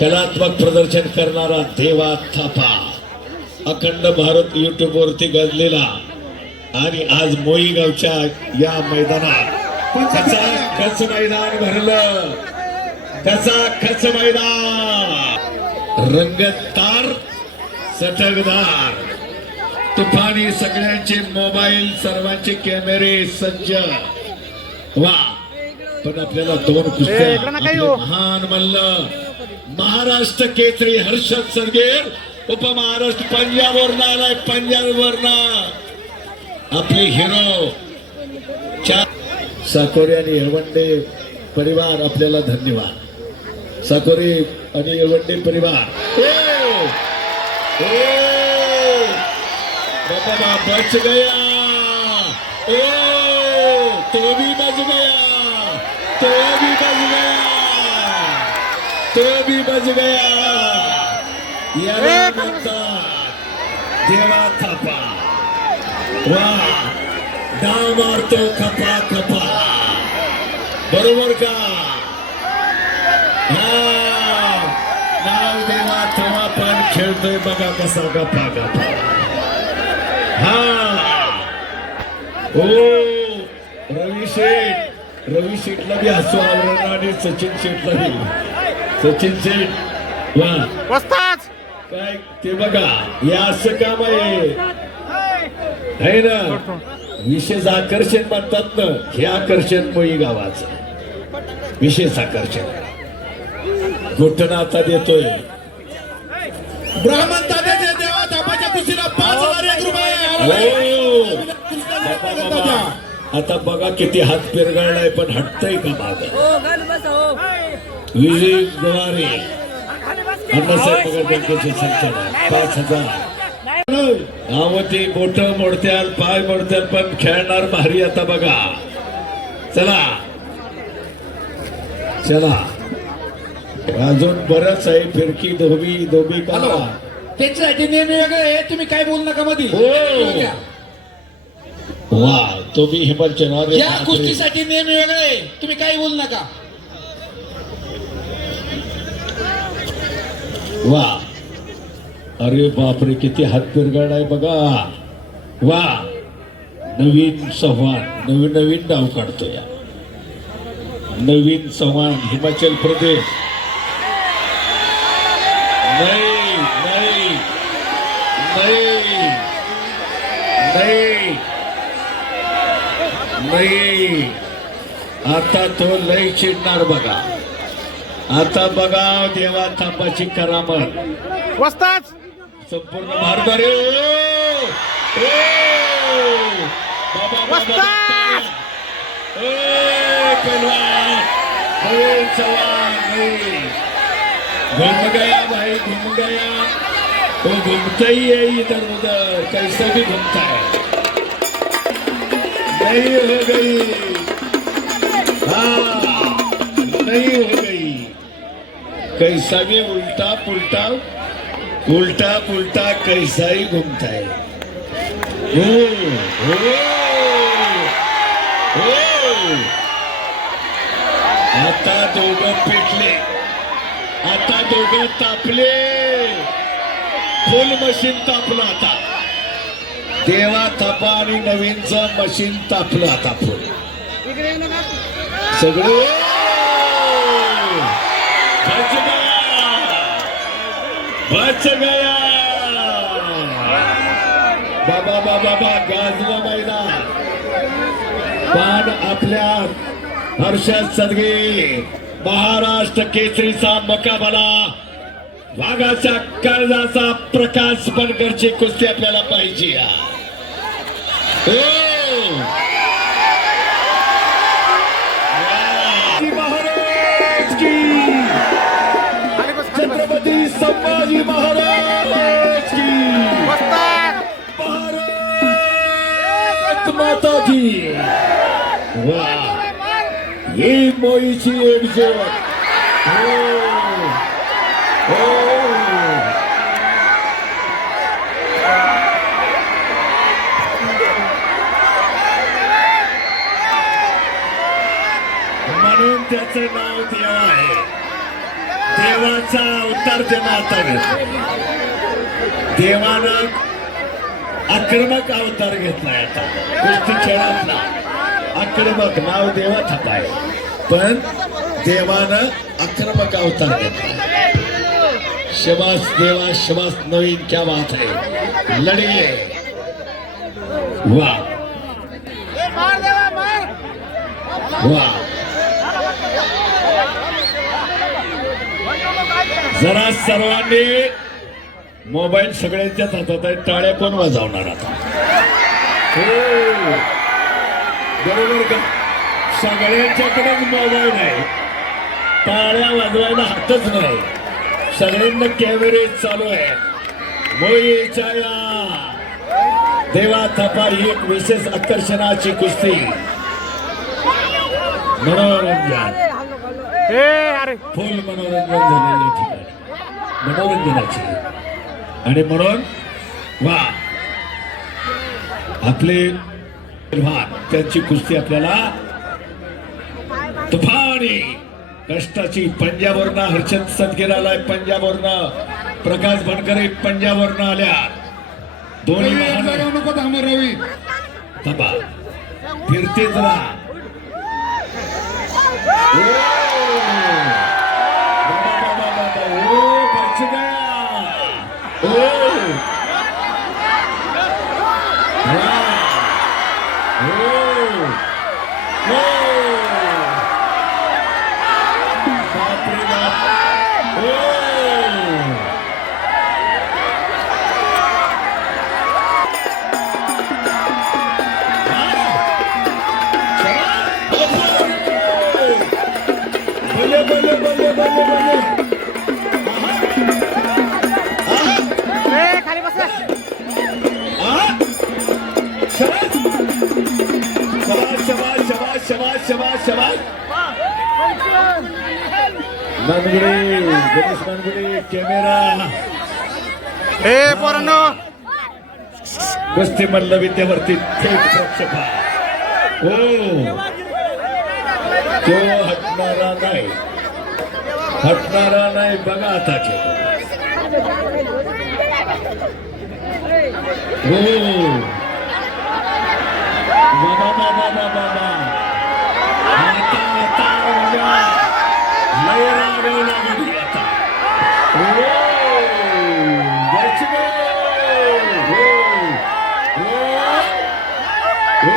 कलात्मक प्रदर्शन करणारा देवा थापा अखंड भारत युट्यूब वरती गाजलेला आणि आज मोई गावच्या या मैदानात खच मैदान भरलं. खच मैदान रंगतदार चटकदार तुफानी सगळ्यांचे मोबाईल सर्वांचे कॅमेरे सज्ज. वा पण आपल्याला दोन कुस्त्या महान मल्ल महाराष्ट्र केसरी हर्षद सरगेर उपमहाराष्ट्र पंजाबवरून आलाय. पंजाबवरून आपले हिरो साकोरे आणि येळवंडे परिवार आपल्याला धन्यवाद. साकोरे आणि येळवंडे परिवार बाबा बच गया. तो भी बच गया. याला म्हणतात देवा थापा. वा डाव मारतो खपा बरोबर का. नाव देवा थापा पण खेळतोय बघा कसा गप्पा. रवी शेठला बी हसू आवरण आणि सचिन शेठ वा काय ते बघा. हे असं काम आहे ना. विशेष आकर्षण म्हणतात ना. हे आकर्षण मोई गावाचं विशेष आकर्षण. घोटणा आता देतोय ब्राह्मण दादाच्या देवा थापाच्या कुशीला 5,000 रुपये. आता बघा किती हात पिरगाळलाय पण हटतय का माग. विजय गवारे अण्णासाहेब बँकेचे संचालक 5,000. आवती बोट मोडत्याल पाय मोडत्याल पण खेळणार भारी. आता बघा चला अजून बरंच आहे. फिरकी धोबी का त्याच्यासाठी नेहमी वेगळे. तुम्ही काय बोलू नका मध्ये. वा तो बी हिमाचल या कुस्तीसाठी नेहमी वेगळे. तुम्ही काही बोलू नका. वा अरे बापरे किती हात पिरगाळाय बघा. वा नवीन संवाद नवीन डाव काढतोय. नवीन संवाद हिमाचल प्रदेश. नाही आता तो लय चिडणार बघा. आता बघा देवा थापाची करामत वस्ताच संपूर्ण भारतारे. घूम गया भाई घूम गया. वो घूमता ही है इधर उधर कैसा भी घूमता है. नहीं हो गई. नहीं हो गई. कैसा भी उल्टा पुल्टा कैसा ही घूमता है. आता दोघं पेटले. आता दोघं तापले. फुल मशीन तापलं आता. देवा थापा आणि नवीनचं मशीन तापलं आता फुल सगळं. बच गया बाबा गाजलं मैदान. पण आपल्या हर्षद सदगीर महाराष्ट्र केसरीचा मुकाबला वाघाच्या काळजाचा प्रकाश बनकरची कुस्ती आपल्याला पाहिजे. महाराज की छत्रपती संभाजी महाराज की भारत माता की. वा ही मोईची एकजूट. म्हणून त्याचं नाव देवा आहे. देवाचा अवतार त्यांना आता घेतला. देवानं आक्रमक अवतार घेतलाय आता कुस्ती खेळातला. आक्रमक नाव देवाचं आहे, पण देवानं आक्रमक अवतार घेतला. शबास देवा शबास नवीन, क्या बात है, लढिये. वा वा. जरा सर्वांनी मोबाईल सगळ्यांच्याच हातात आहे, टाळ्या कोण वाजवणार आता? हो बरोबर का? सगळ्यांच्याकडेच मोबाईल आहे, टाळ्या वाजवायला हातच नाही. सगळ्यांना कॅमेरे चालू आहे. मोईच्या या देवा थापा ही एक विशेष आकर्षणाची कुस्ती. मनोरंजन, फुल मनोरंजन झालेल्या ठिकाणी मनोरंजनाची. आणि म्हणून वा आपले त्यांची कुस्ती आपल्याला तुफानी कष्टाची. पंजाबवरनं हर्षद सदगीर आलाय, पंजाबवरनं प्रकाश बनकरे पंजाबवरनं आल्या. दोन्ही नको थांबा रवी. थांबा, फिरतेच राहा. बच गया. बाप रे बाप. बल्ले बल्ले बल्ले बल्ले बल्ले. खाली बस. शबाश शबाश शबाश शबाश शबाश. मनगुडे, गणेश मनगुडे, कॅमेरा. पोरांनो कुस्ती मल्ल विद्यावरती थेट प्रक्षेपण. हो तो हटणारा नाही, हटणारा नाही. बघा आता हो बाबा बाबा बाबा बाबा. आता आता उद्या लय रागावं लागली आता. हो बच गए. हो हो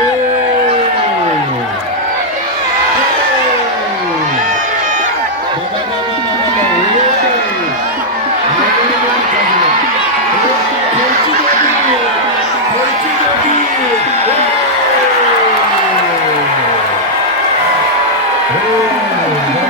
Oh,